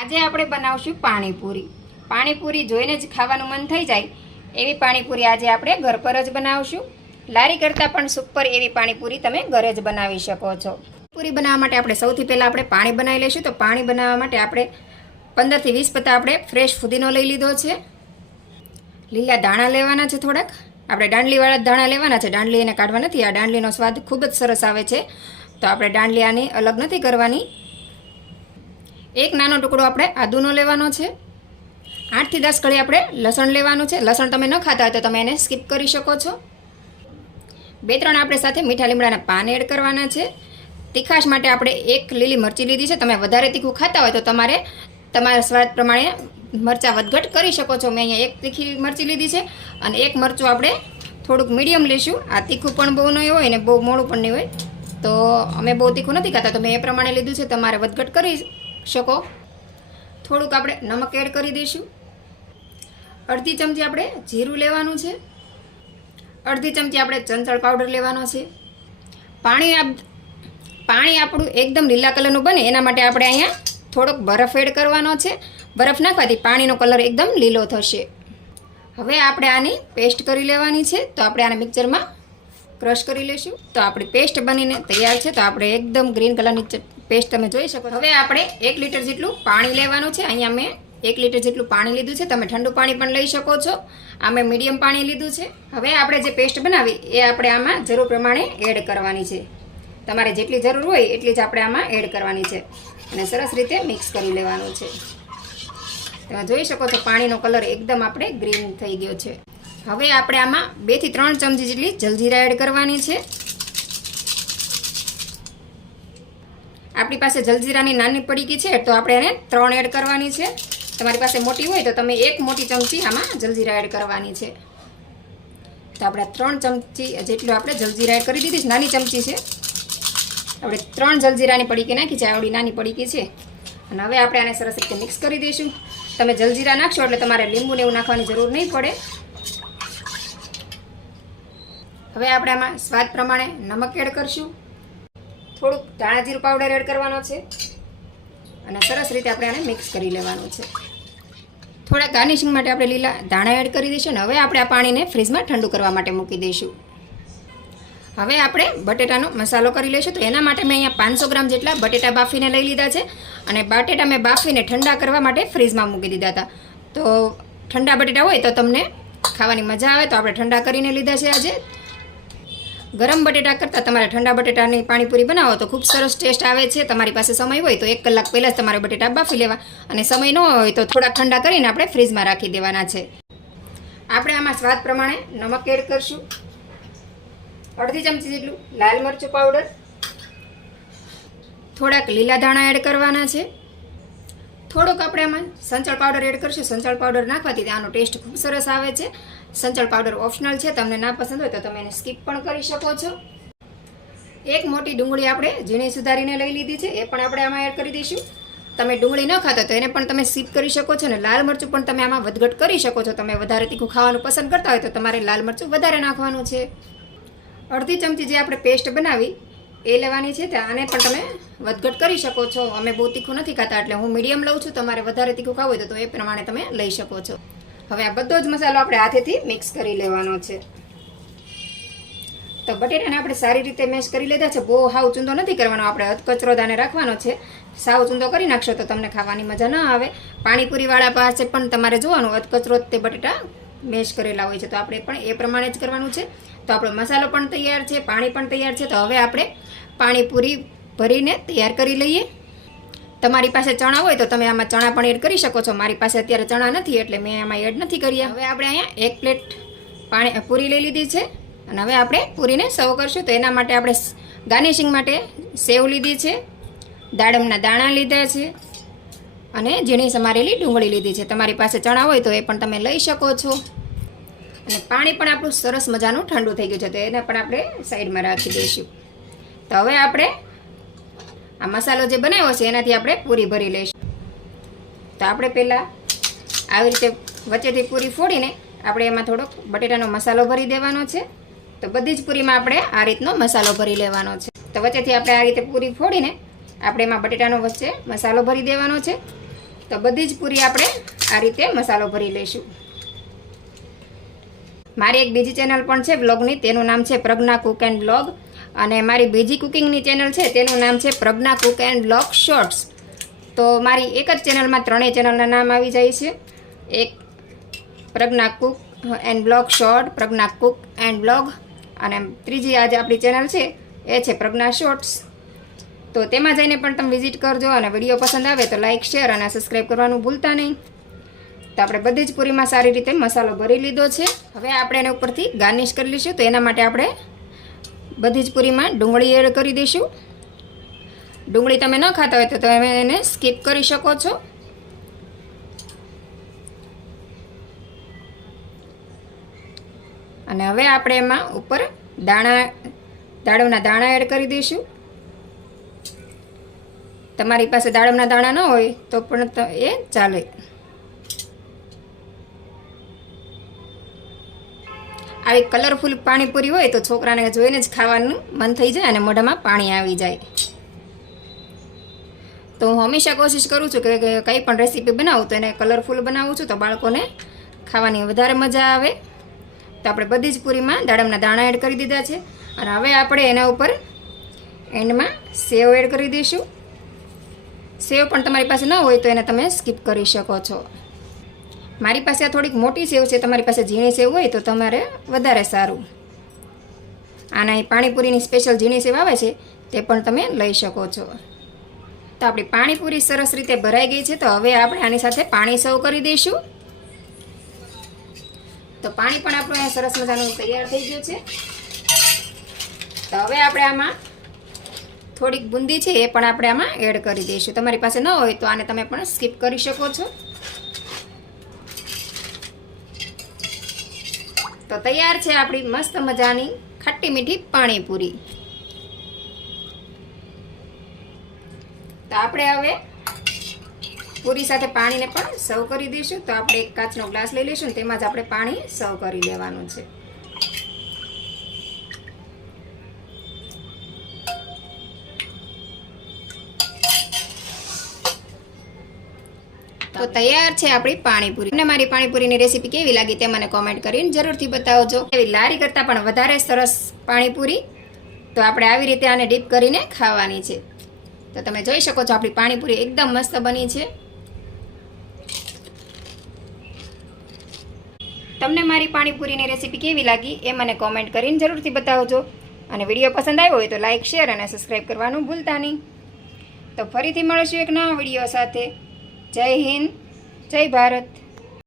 આજે આપણે બનાવશું પાણીપુરી. પાણીપુરી જોઈને જ ખાવાનું મન થઈ જાય એવી પાણીપુરી આજે આપણે ઘર પર જ બનાવશું. લારી કરતાં પણ સુપર એવી પાણીપુરી તમે ઘરે જ બનાવી શકો છો. પૂરી બનાવવા માટે આપણે સૌથી પહેલાં આપણે પાણી બનાવી લઈશું. તો પાણી બનાવવા માટે આપણે 15 થી 20 પત્તા આપણે ફ્રેશ ફુદીનો લઈ લીધો છે. લીલા દાણા લેવાના છે થોડાક. આપણે દાંડલીવાળા દાણા લેવાના છે, દાંડલી એને કાઢવા નથી. આ દાંડલીનો સ્વાદ ખૂબ જ સરસ આવે છે, તો આપણે દાંડલી આની અલગ નથી કરવાની. એક નાનો ટુકડો આપણે આદુનો લેવાનો છે. 8 થી 10 કળી આપણે લસણ લેવાનું છે. લસણ તમે ન ખાતા હોય તો તમે એને સ્કીપ કરી શકો છો. 2-3 આપણે સાથે મીઠા લીમડાના પાન એડ કરવાના છે. તીખાશ માટે આપણે 1 લીલી મરચી લીધી છે. તમે વધારે તીખું ખાતા હોય તો તમારે તમારા સ્વાદ પ્રમાણે મરચાં વધઘટ કરી શકો છો. મેં અહીંયા 1 તીખી મરચી લીધી છે અને 1 મરચું આપણે થોડુંક મીડિયમ લઈશું. આ તીખું પણ બહુ નહીં હોય ને બહુ મોડું પણ નહીં હોય, તો અમે બહુ તીખું નથી ખાતા તો મેં એ પ્રમાણે લીધું છે. તમારે વધઘટ કરી શકો. થોડુંક આપણે નમક એડ કરી દઈશું. અડધી ચમચી આપણે જીરું લેવાનું છે. અડધી ચમચી આપણે ચંચળ પાવડર લેવાનો છે. પાણી આપણું એકદમ લીલા કલરનું બને એના માટે આપણે અહીંયા થોડોક બરફ એડ કરવાનો છે. બરફ નાખવાથી પાણીનો કલર એકદમ લીલો થશે. હવે આપણે આની પેસ્ટ કરી લેવાની છે. તો આપણે આને મિક્સરમાં ક્રશ કરી લઈશું. તો આપણી પેસ્ટ બનીને તૈયાર છે. તો આપણે એકદમ ગ્રીન કલરની પેસ્ટ તમે જોઈ શકો. હવે આપણે 1 લીટર જેટલું પાણી લેવાનું છે. અહીંયા મેં 1 લીટર જેટલું પાણી લીધું છે. તમે ઠંડુ પાણી પણ લઈ શકો છો. આ મેં મીડિયમ પાણી લીધું છે. હવે આપણે જે પેસ્ટ બનાવી એ આપણે આમાં જરૂર પ્રમાણે એડ કરવાની છે. તમારે જેટલી જરૂર હોય એટલી જ આપણે આમાં એડ કરવાની છે અને સરસ રીતે મિક્સ કરી લેવાનું છે. તમે જોઈ શકો છો પાણીનો કલર એકદમ આપણે ગ્રીન થઈ ગયો છે. હવે આપણે આમાં 2 થી 3 ચમચી જેટલી જલજીરા એડ કરવાની છે. આપણી પાસે જલજીરાની નાની પડીકી છે તો આપણે એને 3 એડ કરવાની છે. તમારી પાસે મોટી હોય તો તમે 1 મોટી ચમચી આમાં જલજીરા એડ કરવાની છે. તો આપણે 3 ચમચી જેટલું આપણે જલજીરા એડ કરી દીધી છે. નાની ચમચી છે. આપણે 3 જલજીરાની પડીકી નાખી છે. આવડી નાની પડીકી છે. અને હવે આપણે આને સરસ રીતે મિક્સ કરી દઈશું. તમે જલજીરા નાખશો એટલે તમારે લીંબુને એવું નાખવાની જરૂર નહીં પડે. હવે આપણે આમાં સ્વાદ પ્રમાણે નમક એડ કરશું. થોડુંક ધાણા જીરું પાવડર એડ કરવાનો છે અને સરસ રીતે આપણે આને મિક્સ કરી લેવાનું છે. થોડા ગાર્નિશિંગ માટે આપણે લીલા ધાણા એડ કરી દઈશું. અને હવે આપણે આ પાણીને ફ્રીજમાં ઠંડુ કરવા માટે મૂકી દઈશું. હવે આપણે બટેટાનો મસાલો કરી લઈશું. તો એના માટે મેં અહીંયા 500 ગ્રામ જેટલા બટેટા બાફીને લઈ લીધા છે અને બટેટા મેં બાફીને ઠંડા કરવા માટે ફ્રીજમાં મૂકી દીધા હતા. તો ઠંડા બટેટા હોય તો તમને ખાવાની મજા આવે, તો આપણે ઠંડા કરીને લીધા છે આજે. ગરમ બટેટા કરતાં તમારે ઠંડા બટેટાની પાણીપુરી બનાવો તો ખૂબ સરસ ટેસ્ટ આવે છે. તમારી પાસે સમય હોય તો 1 કલાક પહેલાં જ તમારે બટેટા બાફી લેવા, અને સમય ન હોય તો થોડા ઠંડા કરીને આપણે ફ્રીજમાં રાખી દેવાના છે. આપણે આમાં સ્વાદ પ્રમાણે નમક એડ કરશું. અડધી ચમચી જેટલું લાલ મરચું પાવડર. થોડાક લીલા ધાણા એડ કરવાના છે. થોડોક આપણે આમાં સંચળ પાવડર એડ કરશું. સંચળ પાવડર નાખવાથી આનો ટેસ્ટ ખૂબ સરસ આવે છે. સંચળ પાવડર ઓપ્શનલ છે, તમને ના પસંદ હોય તો તમે એને સ્કીપ પણ કરી શકો છો. 1 મોટી ડુંગળી આપણે ઝીણી સુધારીને લઈ લીધી છે, એ પણ આપણે આમાં એડ કરી દઈશું. તમે ડુંગળી ન ખાતા તો એને પણ તમે સ્કીપ કરી શકો છો. અને લાલ મરચું પણ તમે આમાં વધઘટ કરી શકો છો. તમે વધારે તીખું ખાવાનું પસંદ કરતા હોય તો તમારે લાલ મરચું વધારે નાખવાનું છે. અડધી ચમચી જે આપણે પેસ્ટ બનાવી એ લેવાની છે. આને પણ તમે વધઘટ કરી શકો છો. અમે બહુ તીખું નથી ખાતા એટલે હું મીડિયમ લઉં છું. તમારે વધારે તીખું ખાવું હોય તો એ પ્રમાણે તમે લઈ શકો છો. હવે આ બધો જ મસાલો આપણે હાથેથી મિક્સ કરી લેવાનો છે. તો બટેટાને આપણે સારી રીતે મેશ કરી લીધા છે. બહુ હાવ ચૂંદો નથી કરવાનો, આપણે અધકચરો દાને રાખવાનો છે. સાવ ચૂંદો કરી નાખશો તો તમને ખાવાની મજા ન આવે. પાણીપુરીવાળા પાસે પણ તમારે જોવાનું અધકચરો તે બટેટા મેશ કરેલા હોય છે, તો આપણે પણ એ પ્રમાણે જ કરવાનું છે. તો આપણો મસાલો પણ તૈયાર છે, પાણી પણ તૈયાર છે. તો હવે આપણે પાણીપુરી ભરીને તૈયાર કરી લઈએ. તમારી પાસે ચણા હોય તો તમે આમાં ચણા પણ એડ કરી શકો છો. મારી પાસે અત્યારે ચણા નથી એટલે મેં આમાં એડ નથી કર્યા. હવે આપણે અહીંયા 1 પ્લેટ પૂરી લઈ લીધી છે અને હવે આપણે પૂરીને સર્વ કરશું. તો એના માટે આપણે ગાર્નિશિંગ માટે સેવ લીધી છે, દાડમના દાણા લીધા છે અને ઝીણી સમારેલી ડુંગળી લીધી છે. તમારી પાસે ચણા હોય તો એ પણ તમે લઈ શકો છો. અને પાણી પણ આપણું સરસ મજાનું ઠંડુ થઈ ગયું છે, તો એને પણ આપણે સાઈડમાં રાખી દઈશું. તો હવે આપણે આ મસાલો જે બનાવ્યો છે એનાથી આપણે પૂરી ભરી લઈશું. તો આપણે પહેલાં આવી રીતે વચ્ચેથી પૂરી ફોડીને આપણે એમાં થોડોક બટેટાનો મસાલો ભરી દેવાનો છે. તો બધી જ પૂરીમાં આપણે આ રીતનો મસાલો ભરી લેવાનો છે. તો વચ્ચેથી આપણે આ રીતે પૂરી ફોડીને આપણે એમાં બટેટાનો વચ્ચે મસાલો ભરી દેવાનો છે. તો બધી જ પૂરી આપણે આ રીતે મસાલો ભરી લઈશું. મારી એક બીજી ચેનલ પણ છે બ્લોગની, તેનું નામ છે પ્રજ્ઞા કુક એન્ડ બ્લોગ. અને મારી બીજી કુકિંગની ચેનલ છે તેનું નામ છે પ્રજ્ઞા કુક એન્ડ બ્લોગ શોર્ટ્સ. તો મારી એક જ ચેનલમાં ત્રણેય ચેનલના નામ આવી જાય છે. એક Pragna cook and blog short, Pragna cook and blog, અને ત્રીજી આજે આપણી ચેનલ છે એ છે પ્રજ્ઞા શોર્ટ્સ. તો તેમાં જઈને પણ તમે વિઝિટ કરજો, અને વિડીયો પસંદ આવે તો લાઇક, શેર અને સબસ્ક્રાઈબ કરવાનું ભૂલતા નહીં. તો આપણે બધી જ પૂરીમાં સારી રીતે મસાલો ભરી લીધો છે. હવે આપણે એને ઉપરથી ગાર્નિશ કરી લઈશું. તો એના માટે આપણે બધી જ પૂરીમાં ડુંગળી એડ કરી દઈશું. ડુંગળી તમે ન ખાતા હોય તો તમે એને સ્કીપ કરી શકો છો. અને હવે આપણે એમાં ઉપર દાડમના દાણા એડ કરી દઈશું. તમારી પાસે દાડમના દાણા ન હોય તો પણ એ ચાલે. આવી કલરફુલ પાણીપુરી હોય તો છોકરાને જોઈને જ ખાવાનું મન થઈ જાય અને મોઢામાં પાણી આવી જાય. તો હું હંમેશા કોશિશ કરું છું કે કંઈ પણ રેસીપી બનાવું તો એને કલરફુલ બનાવું છું, તો બાળકોને ખાવાની વધારે મજા આવે. તો આપણે બધી જ પૂરીમાં દાડમના દાણા એડ કરી દીધા છે. અને હવે આપણે એના ઉપર એન્ડમાં સેવ એડ કરી દઈશું. સેવ પણ તમારી પાસે ન હોય તો એને તમે સ્કીપ કરી શકો છો. મારી પાસે આ થોડીક મોટી સેવ છે, તમારી પાસે ઝીણી સેવ હોય તો તમારે વધારે સારું. આના અહીં પાણીપુરીની સ્પેશિયલ ઝીણી સેવ આવે છે તે પણ તમે લઈ શકો છો. તો આપણી પાણીપુરી સરસ રીતે ભરાઈ ગઈ છે. તો હવે આપણે આની સાથે પાણી સર્વ કરી દઈશું. તો પાણી પણ આપણું અહીંયા સરસ મજાનું તૈયાર થઈ ગયું છે. તો હવે આપણે આમાં થોડીક બુંદી છે એ પણ આપણે આમાં એડ કરી દઈશું. તમારી પાસે ન હોય તો આને તમે પણ સ્કીપ કરી શકો છો. તો તૈયાર છે આપણી મસ્ત મજાની ખાટી મીઠી પાણીપુરી. તો આપણે હવે પૂરી સાથે પાણીને પણ સર્વ કરી દઈશું. તો આપણે એક કાચનો ગ્લાસ લઈ લઈશું, તેમાં જ આપણે પાણી સર્વ કરી લેવાનું છે. તો તૈયાર છે આપણી પાણીપુરી. અને મારી પાણીપુરીની રેસીપી કેવી લાગી તે મને કોમેન્ટ કરીને જરૂરથી બતાવજો. એવી લારી કરતાં પણ વધારે સરસ પાણીપુરી તો આપણે આવી રીતે આને ડીપ કરીને ખાવાની છે. તો તમે જોઈ શકો છો આપણી પાણીપુરી એકદમ મસ્ત બની છે. તમને મારી પાણીપુરીની રેસીપી કેવી લાગી એ મને કોમેન્ટ કરીને જરૂરથી બતાવજો. અને વિડીયો પસંદ આવ્યો હોય તો લાઇક, શેર અને સબસ્ક્રાઈબ કરવાનું ભૂલતા નહીં. તો ફરીથી મળીશું એક નવા વિડીયો સાથે. જય હિન્દ, જય ભારત.